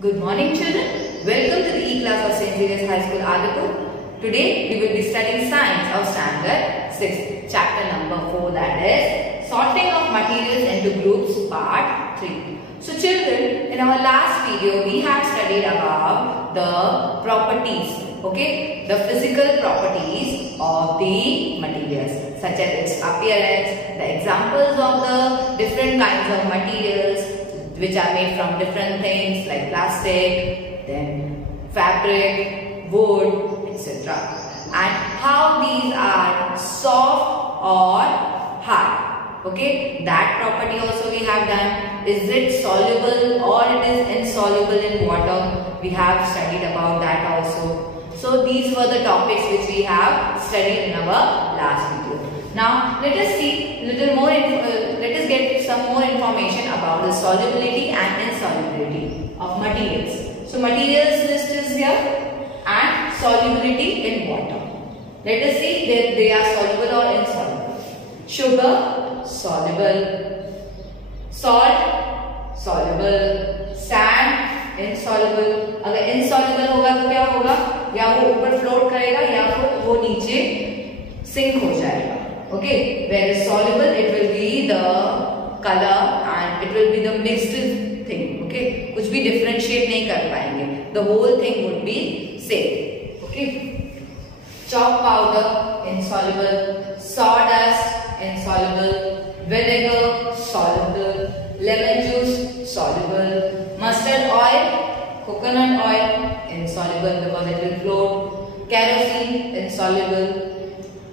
Good morning children. Welcome to the E-class of St. Xavier's High School, Adipur. Today we will be studying science of standard 6, chapter number 4, that is sorting of materials into groups, part 3. So children, in our last video we have studied about the properties, okay, the physical properties of the materials such as its appearance, the examples of the different kinds of materials which are made from different things like plastic, then fabric, wood, etc. And how these are soft or hard. Okay, that property also we have done. Is it soluble or it is insoluble in water? We have studied about that also. So these were the topics which we have studied in our last video. Now let us see little more. Let us get some more information about the solubility and insolubility of materials. So materials list is here and solubility in water. Let us see that they are soluble or insoluble. Sugar, soluble. Salt, soluble. Sand, insoluble. अगर insoluble होगा तो क्या होगा? या वो ऊपर float करेगा या फिर वो नीचे sink हो जाएगा. Okay, whereas soluble it will be the color and it will be the mixed thing. Okay, कुछ भी differentiate नहीं कर पाएंगे. The whole thing would be same. Okay, chalk powder insoluble, sawdust insoluble, vinegar soluble, lemon juice soluble, mustard oil, coconut oil insoluble because it will float, kerosene insoluble,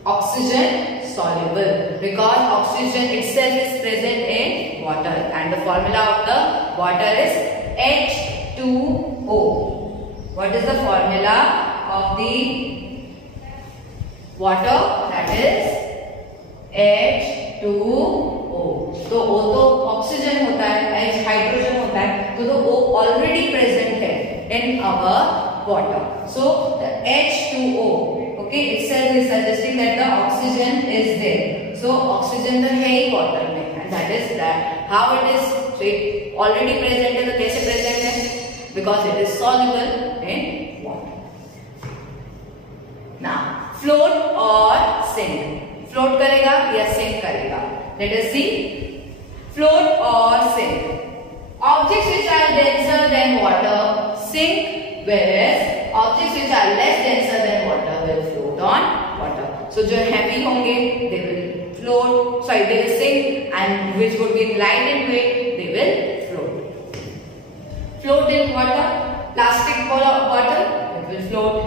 oxygen soluble because oxygen itself is present in water and the formula of the water is H2O. What is the formula of the water? That is H2O. तो O तो oxygen होता है, H hydrogen होता है, तो O already present है in our water. So the H2O itself is suggesting that the oxygen is there. So oxygen तो है ही water में and that is that. How it is? So it already present है तो कैसे present है? Because it is soluble in water. Now float or sink. Float करेगा या sink करेगा? Let us see. Float or sink. Objects which are denser than water sink, whereas objects which are less denser than water will float on water. So जो heavy होंगे they will float, sorry they will sink, and which would be light in weight they will float. Float in water, plastic bottle it will float,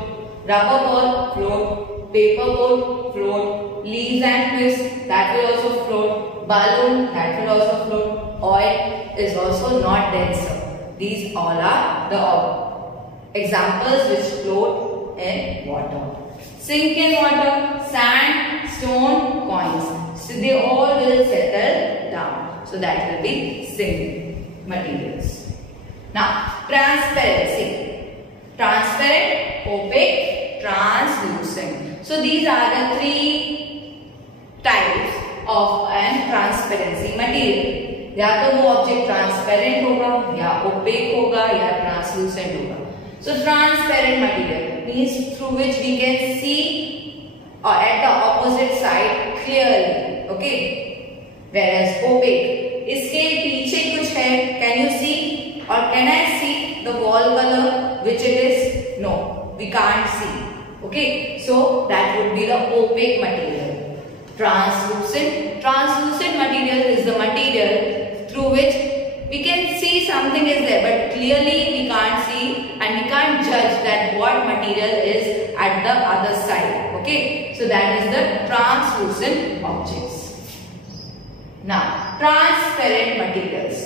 rubber ball float, paper boat float, leaves and twists that will also float, balloon that will also float, oil is also not denser. These all are the examples which float in water. Sink in water, sand, stone, coins. So they all will settle down. So that will be sink materials. Now transparency. Transparent, opaque, translucent. So these are the three types of an transparency material. या तो वो object transparent होगा या OPEC होगा या translucent होगा. So transparent material means through which we can see at the opposite side clearly. Okay. Whereas opaque, इसके पीछे कुछ है. Can you see or can I see the wall color which it is? No, we can't see. Okay. So that would be the opaque material. Translucent. Translucent material is the material through which we can see something is there, but clearly we can't see and we can't judge that what material is at the other side. Okay, so that is the translucent objects. Now, transparent materials.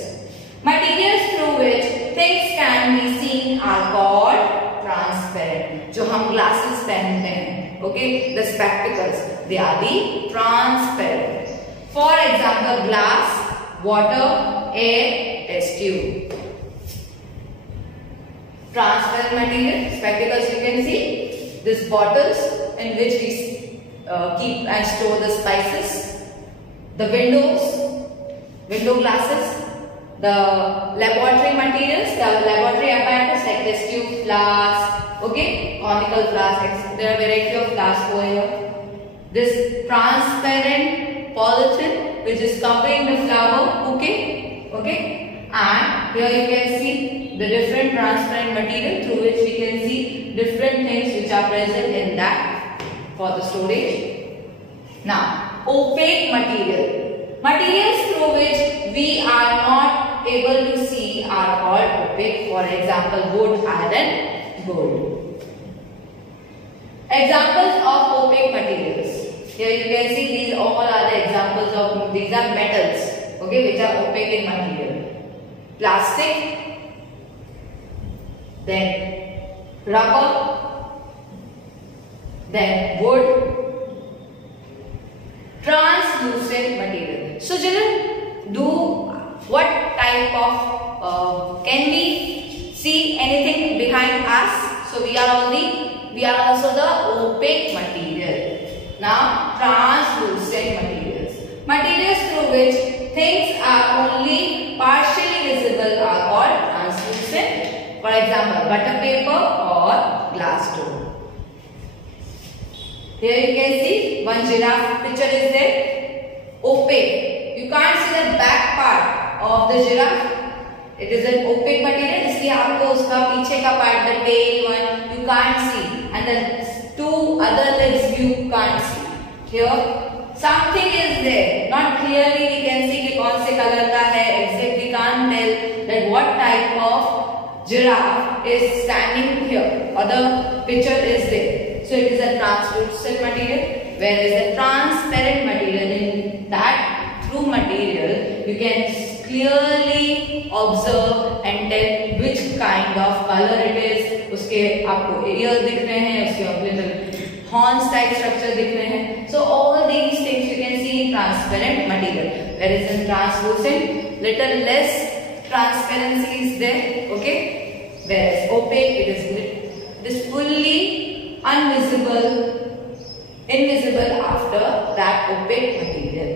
Materials through which things can be seen are called transparent. जो हम glasses पहनते हैं, okay, the spectacles, they are the transparent. For example, glass, water, air, test tube. Transparent material, spectacles you can see. These bottles in which we keep and store the spices. The window glasses, the laboratory materials, the laboratory apparatus tube flask, okay, conical flask. There are variety of flasks over here. This transparent polythene which is covering the flower bouquet, okay, and here you can see the different transparent material through which we can see different things which are present in that for the storage. Now, opaque material. Materials through which we are not able to see are called opaque. For example, wood, iron, gold. Examples of opaque materials. Here you can see these all are the examples of, these are metals, okay, which are opaque in material. Plastic, then rubber, then wood, translucent material. So children, what type of, can we see anything behind us? So we are also the opaque material. Now, translucent materials. Materials through which things are only partially visible are called translucent. For example, butter paper or glass door. Here you can see one giraffe picture is there. Opaque. You can't see the back part of the giraffe. It is an opaque material. इसलिए आपको उसका पीछे का part, the tail one, you can't see, and the two other legs you can't see. Here something is there, not clearly we can see कि कौन से color का है. Exactly can't tell that what type of giraffe is standing here or the picture is there. So it is a translucent material, whereas the transparent material, in that through material you can clearly observe and tell which kind of color it is. उसके आपको ear दिख रहे हैं, उसके little horns type structure दिख रहे हैं. So all these things you can see in transparent material. Whereas in translucent, little less transparency is there. Okay. Whereas opaque, it is fully invisible after that opaque material.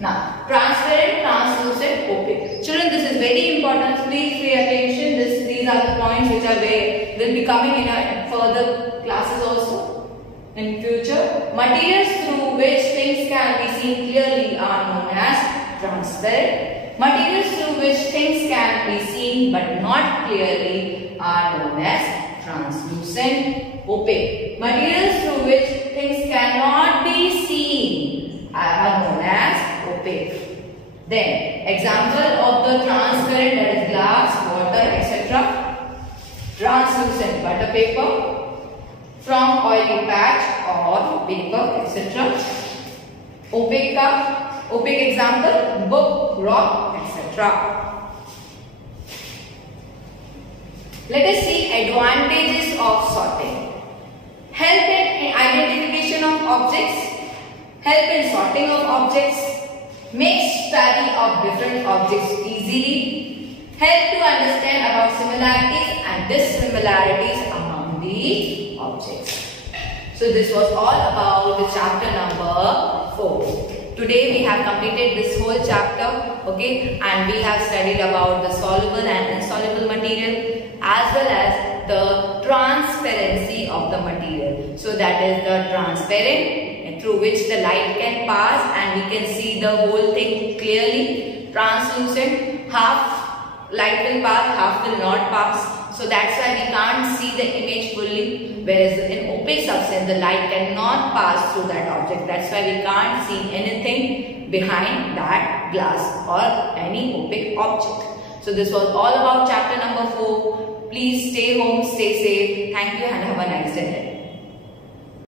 Now, transparent, translucent, opaque. Children, this is very important. Please pay attention. These are the points which will be coming in further classes also in future. Materials through which things can be seen clearly are known as transparent. Materials through which things can be seen but not clearly are known as translucent, opaque. Materials through which things cannot be seen are known as opaque. Then, example of the transparent, that is glass, water, etc. Translucent, butter paper, from oily patch or paper, etc. Opaque cup, opaque example, book, rock, etc. Let us see advantages of sorting. Help in identification of objects, help in sorting of objects, makes study of different objects easily, help to understand about similarities and dissimilarities among the objects. So this was all about the chapter number 4. Today we have completed this whole chapter, okay, and we have studied about the soluble and insoluble material as well as the transparency of the material. So that is the transparent, through which the light can pass and we can see the whole thing clearly. Translucent, half light will pass, half will not pass. So that's why we can't see the image fully. Whereas in opaque substance, the light cannot pass through that object. That's why we can't see anything behind that glass or any opaque object. So this was all about chapter number 4. Please stay home, stay safe. Thank you and have a nice day.